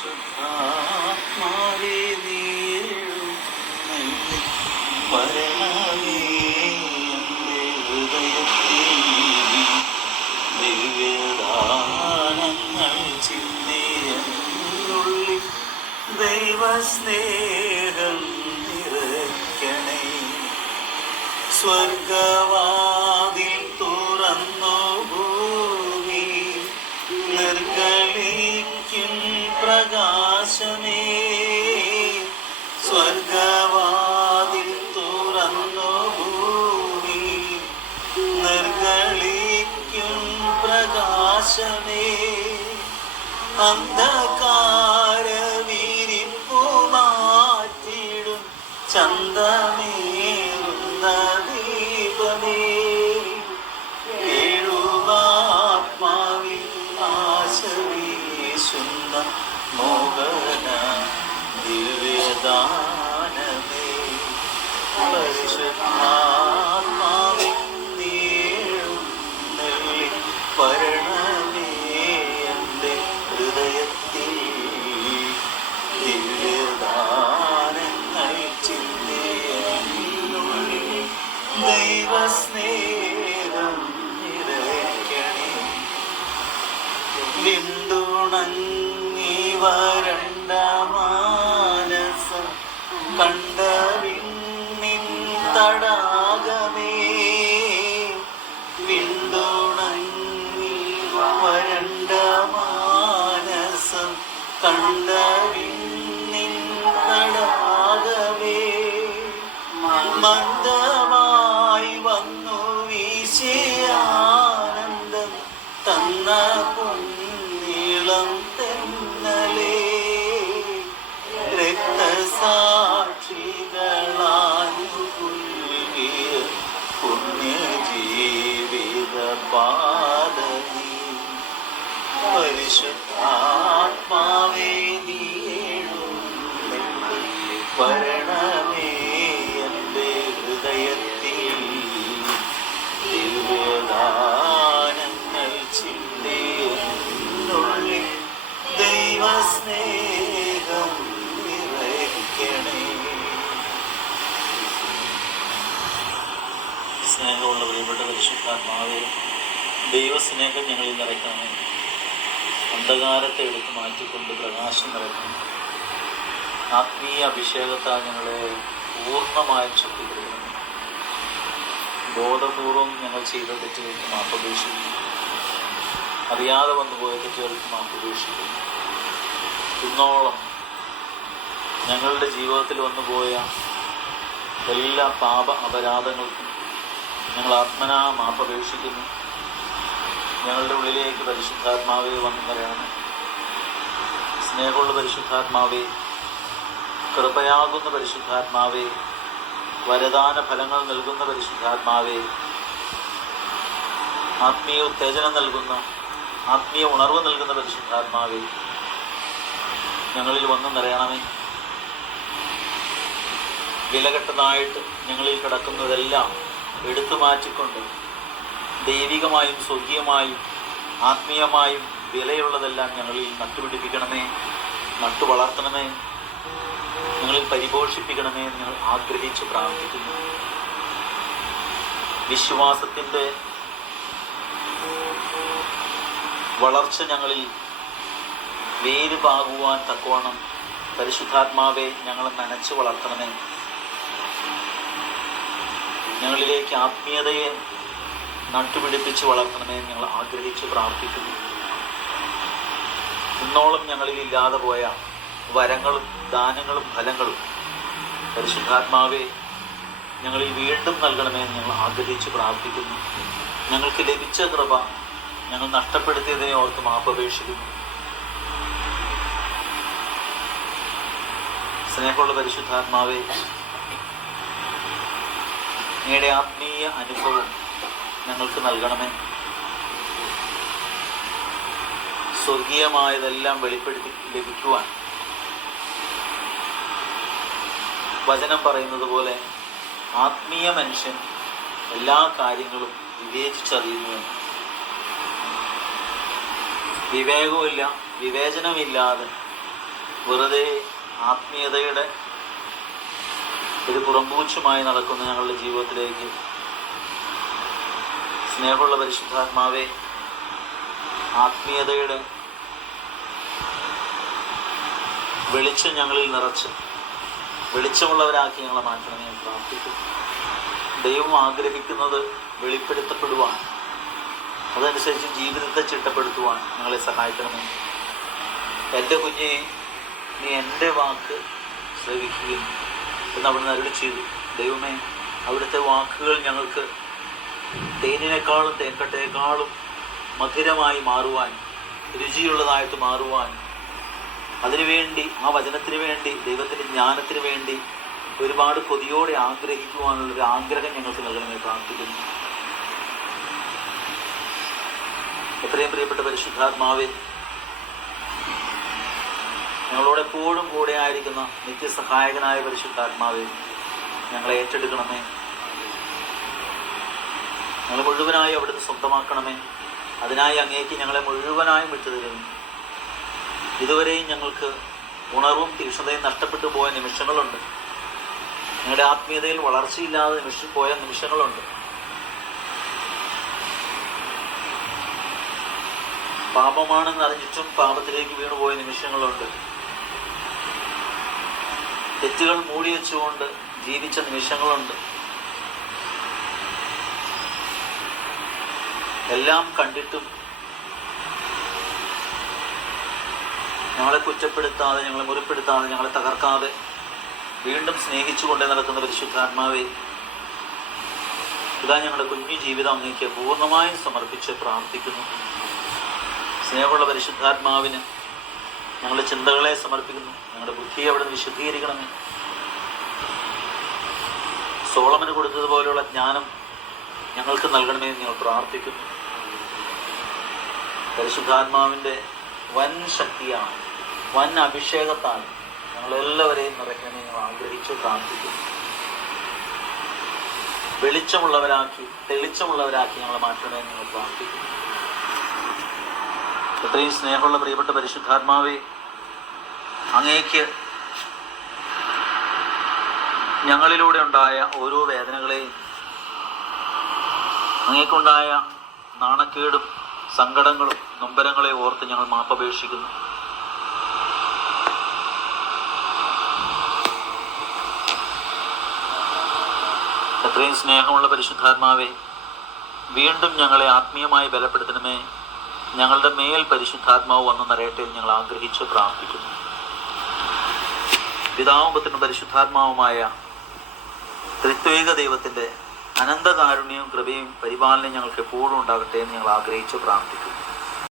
പരിശുദ്ധാത്മാവേ നീഴുന്നള്ളി വരണമേ എൻ്റെ ഹൃദയത്തിൽ ദിവ്യദാനങ്ങൾ ചിന്തയുള്ളിൽ ദൈവസ്നേഹം നിറയ്ക്കണേ. സ്വർഗവാതിൽ തുറന്നു ഭൂമി നിർഗളിക്കും പ്രകാശമേ. സ്വർഗവാതിൽ തുറന്നു ഭൂമി നിർഗളിക്കും പ്രകാശമേ. അന്ധകാര വിരിപ്പു മാറ്റിടും ചന്തമേറുന്ന ദീപമേ. ഏഴുമാത്മാവിൽ ആശവീശുന്ന മോഹന ദിവ്യദാനമേ. പരിശുദ്ധാത്മാവേ നീഴുന്നള്ളി വരണമേ എൻ്റെ ഹൃദയത്തിൽ ദിവ്യദാനങ്ങൾ ചിന്തയുള്ളിൽ ദൈവസ്നേഹം നിറയ്ക്കണേ. വിണ്ടുണങ്ങി വരണ്ട മാനസം കണ്ട വിണ്ണിൻ തടാകമേ. വിണ്ടുണങ്ങി വരണ്ട മാനസം കണ്ട വിണ്ണിൻ തടാകമേ. മന്ദമായി വന്നു വീശിയാനന്ദം തന്ന പൊന്നീളം തെന്നലേ. രക്തസാക്ഷികളാഞ്ഞു പുൽകിയ പുണ്യജീവിത പാദമേ. പരിശുദ്ധാത്മാവേ നീഴുന്നള്ളി വരണമേ എൻ്റെ ഹൃദയത്തിൽ ദിവ്യദാനങ്ങൾ ചിന്തയുള്ളിൽ ദൈവസ്നേഹം നിറയ്ക്കണേ. സ്നേഹമുള്ള പ്രിയപ്പെട്ട പരിശുദ്ധാത്മാവേ, ദൈവസ്നേഹം ഞങ്ങളിൽ നിറയ്ക്കണമേ. അന്ധകാരത്തെ എടുത്ത് മാറ്റിക്കൊണ്ട് പ്രകാശം നിറയ്ക്കണം. ആത്മീയ അഭിഷേകത്താൽ ഞങ്ങളെ പൂർണ്ണമായും ശക്തിപ്പെടുത്തണം. ബോധപൂർവം ഞങ്ങൾ ചെയ്ത തെറ്റുകൾക്ക് മാപ്പപേക്ഷിക്കുന്നു. അറിയാതെ വന്നുപോയ തെറ്റുകൾക്ക് മാപ്പപേക്ഷിക്കുന്നു. ഇന്നോളം ഞങ്ങളുടെ ജീവിതത്തിൽ വന്നുപോയ എല്ലാ പാപ അപരാധങ്ങൾക്കും ഞങ്ങൾ ആത്മനാ മാപ്പപേക്ഷിക്കുന്നു. ഞങ്ങളുടെ ഉള്ളിലേക്ക് പരിശുദ്ധാത്മാവേ വന്നു നിറയണം. സ്നേഹമുള്ള പരിശുദ്ധാത്മാവേ, കൃപയാകുന്ന പരിശുദ്ധാത്മാവേ, വരദാന ഫലങ്ങൾ നൽകുന്ന പരിശുദ്ധാത്മാവേ, ആത്മീയ ഉത്തേജനം നൽകുന്ന, ആത്മീയ ഉണർവ് നൽകുന്ന പരിശുദ്ധാത്മാവേ, ഞങ്ങളിൽ വന്നു നിറയണമേ. വിലകെട്ടതായിട്ട് ഞങ്ങളിൽ കിടക്കുന്നതെല്ലാം എടുത്തു മാറ്റിക്കൊണ്ട് ദൈവികമായും സ്വർഗീയമായും ആത്മീയമായും വിലയുള്ളതെല്ലാം ഞങ്ങളിൽ നട്ടുപിടിപ്പിക്കണമേ, നട്ടു വളർത്തണമേ, ഞങ്ങളിൽ പരിപോഷിപ്പിക്കണമേ എന്ന് ഞങ്ങൾ ആഗ്രഹിച്ച് പ്രാർത്ഥിക്കുന്നു. വിശ്വാസത്തിൻ്റെ വളർച്ച ഞങ്ങളിൽ വേരുപാകുവാൻ തക്കവണ്ണം പരിശുദ്ധാത്മാവെ ഞങ്ങളെ നനച്ചു വളർത്തണമേ. ഞങ്ങളിലേക്ക് ആത്മീയതയെ നട്ടുപിടിപ്പിച്ച് വളർത്തണമേ എന്ന് ഞങ്ങൾ ആഗ്രഹിച്ച് പ്രാർത്ഥിക്കുന്നു. ഇന്നോളം ഞങ്ങളിൽ ഇല്ലാതെ പോയ വരങ്ങളും ദാനങ്ങളും ഫലങ്ങളും പരിശുദ്ധാത്മാവെ ഞങ്ങളിൽ വീണ്ടും നൽകണമേ എന്ന് ഞങ്ങൾ ആഗ്രഹിച്ച് പ്രാർത്ഥിക്കുന്നു. ഞങ്ങൾക്ക് ലഭിച്ച കൃപ ഞങ്ങൾ നഷ്ടപ്പെടുത്തിയതിനെ ഓർത്ത് മാപ്പപേക്ഷിക്കുന്നു. സ്നേഹമുള്ള പരിശുദ്ധാത്മാവെ, അങ്ങയുടെ ആത്മീയ അനുഭവം ഞങ്ങൾക്ക് നൽകണമേ. സ്വർഗീയമായതെല്ലാം വെളിപ്പെടുത്തി ലഭിക്കുവാൻ വചനം പറയുന്നത് പോലെ ആത്മീയ മനുഷ്യൻ എല്ലാ കാര്യങ്ങളും വിവേചിച്ചറിയുന്നുവെന്ന്. വിവേകവുമില്ല, വിവേചനമില്ലാതെ വെറുതെ ആത്മീയതയുടെ ഒരു പുറംപൂച്ചുമായി നടക്കുന്ന ഞങ്ങളുടെ ജീവിതത്തിലേക്ക് സ്നേഹമുള്ള പരിശുദ്ധാത്മാവെ, ആത്മീയതയുടെ വെളിച്ചം ഞങ്ങളിൽ നിറച്ച് വെളിച്ചമുള്ളവരാക്കി ഞങ്ങളെ മാറ്റണമെന്ന് ഞാൻ പ്രാർത്ഥിക്കുന്നു. ദൈവം ആഗ്രഹിക്കുന്നത് വെളിപ്പെടുത്തപ്പെടുവാൻ, അതനുസരിച്ച് ജീവിതത്തെ ചിട്ടപ്പെടുത്തുവാൻ ഞങ്ങളെ സഹായിക്കണമേ. എൻ്റെ കുഞ്ഞെ, നീ എൻ്റെ വാക്ക് ശ്രവിക്കുകയും എന്ന് അവിടുന്ന് അരുളി ചെയ്തു. ദൈവമേ, അവിടുത്തെ വാക്കുകൾ ഞങ്ങൾക്ക് തേനിനേക്കാളും തേൻകട്ടയേക്കാളും മധുരമായി മാറുവാൻ, രുചിയുള്ളതായിട്ട് മാറുവാൻ, അതിനുവേണ്ടി, ആ വചനത്തിന് വേണ്ടി, ദൈവത്തിൻ്റെ ജ്ഞാനത്തിന് വേണ്ടി ഒരുപാട് കൊതിയോടെ ആഗ്രഹിക്കുവാനുള്ളൊരു ആഗ്രഹം ഞങ്ങൾക്ക് നൽകണമെന്ന് പ്രാർത്ഥിക്കുന്നു. എത്രയും പ്രിയപ്പെട്ട പരിശുദ്ധാത്മാവേ, ഞങ്ങളോട് എപ്പോഴും കൂടെ ആയിരിക്കുന്ന നിത്യസഹായകനായ പരിശുദ്ധാത്മാവേ, ഞങ്ങളെ ഏറ്റെടുക്കണമേ. ഞങ്ങളെ മുഴുവനായി അവിടുന്ന് സ്വന്തമാക്കണമേ. അതിനായി അങ്ങേക്ക് ഞങ്ങളെ മുഴുവനായും വിട്ടുതരുന്നു. ഇതുവരെയും ഞങ്ങൾക്ക് ഉണർവും തീക്ഷ്ണതയും നഷ്ടപ്പെട്ടു പോയ നിമിഷങ്ങളുണ്ട്. ഞങ്ങളുടെ ആത്മീയതയിൽ വളർച്ചയില്ലാതെ പോയ നിമിഷങ്ങളുണ്ട്. പാപമാണെന്ന് അറിഞ്ഞിട്ടും പാപത്തിലേക്ക് വീണുപോയ നിമിഷങ്ങളുണ്ട്. തെറ്റുകൾ മൂടി വെച്ചുകൊണ്ട് ജീവിച്ച നിമിഷങ്ങളുണ്ട്. എല്ലാം കണ്ടിട്ടും ഞങ്ങളെ കുറ്റപ്പെടുത്താതെ, ഞങ്ങളെ മുറിപ്പെടുത്താതെ, ഞങ്ങളെ തകർക്കാതെ വീണ്ടും സ്നേഹിച്ചുകൊണ്ടേ നടക്കുന്ന പരിശുദ്ധാത്മാവേ, ഇതാ ഞങ്ങളുടെ കുഞ്ഞു ജീവിതം അങ്ങേക്ക് പൂർണ്ണമായും സമർപ്പിച്ച് പ്രാർത്ഥിക്കുന്നു. സ്നേഹമുള്ള പരിശുദ്ധാത്മാവിന് ഞങ്ങളുടെ ചിന്തകളെ സമർപ്പിക്കുന്നു. ഞങ്ങളുടെ ബുദ്ധിയെ അവിടെ നിന്ന് വിശുദ്ധീകരിക്കണമേ. സോളമന് കൊടുത്തതുപോലെയുള്ള ജ്ഞാനം ഞങ്ങൾക്ക് നൽകണമേ എന്ന് ഞങ്ങൾ പ്രാർത്ഥിക്കുന്നു. പരിശുദ്ധാത്മാവിൻ്റെ വൻ ശക്തിയാണ്, വൻ അഭിഷേകത്താൽ ഞങ്ങളെല്ലാവരെയും നിറയ്ക്കണമെന്ന് ഞങ്ങൾ ആഗ്രഹിച്ചു പ്രാർത്ഥിക്കുന്നു. വെളിച്ചമുള്ളവരാക്കി, തെളിച്ചമുള്ളവരാക്കി ഞങ്ങളെ മാറ്റണമെന്ന് ഞങ്ങൾ പ്രാർത്ഥിക്കുന്നു. എത്രയും സ്നേഹമുള്ള പ്രിയപ്പെട്ട പരിശുദ്ധാത്മാവേ, അങ്ങേക്ക് ഞങ്ങളിലൂടെ ഉണ്ടായ ഓരോ വേദനകളെയും, അങ്ങേക്കുണ്ടായ നാണക്കേടും സങ്കടങ്ങളും നൊമ്പരങ്ങളെ ഓർത്ത് ഞങ്ങൾ മാപ്പപേക്ഷിക്കുന്നു. എത്രയും സ്നേഹമുള്ള പരിശുദ്ധാത്മാവേ, വീണ്ടും ഞങ്ങളെ ആത്മീയമായി ബലപ്പെടുത്തണമേ. ഞങ്ങളുടെ മേൽ പരിശുദ്ധാത്മാവ് വന്ന് നിറയട്ടെ എന്ന് ഞങ്ങൾ ആഗ്രഹിച്ച് പ്രാർത്ഥിക്കുന്നു. പിതാവും പുത്രനും പരിശുദ്ധാത്മാവുമായ ത്രിത്വൈക ദൈവത്തിൻ്റെ അനന്തകാരുണ്യവും കൃപയും പരിപാലനയും ഞങ്ങൾക്ക് എപ്പോഴും ഉണ്ടാകട്ടെ എന്ന് ഞങ്ങൾ ആഗ്രഹിച്ച് പ്രാർത്ഥിക്കുന്നു.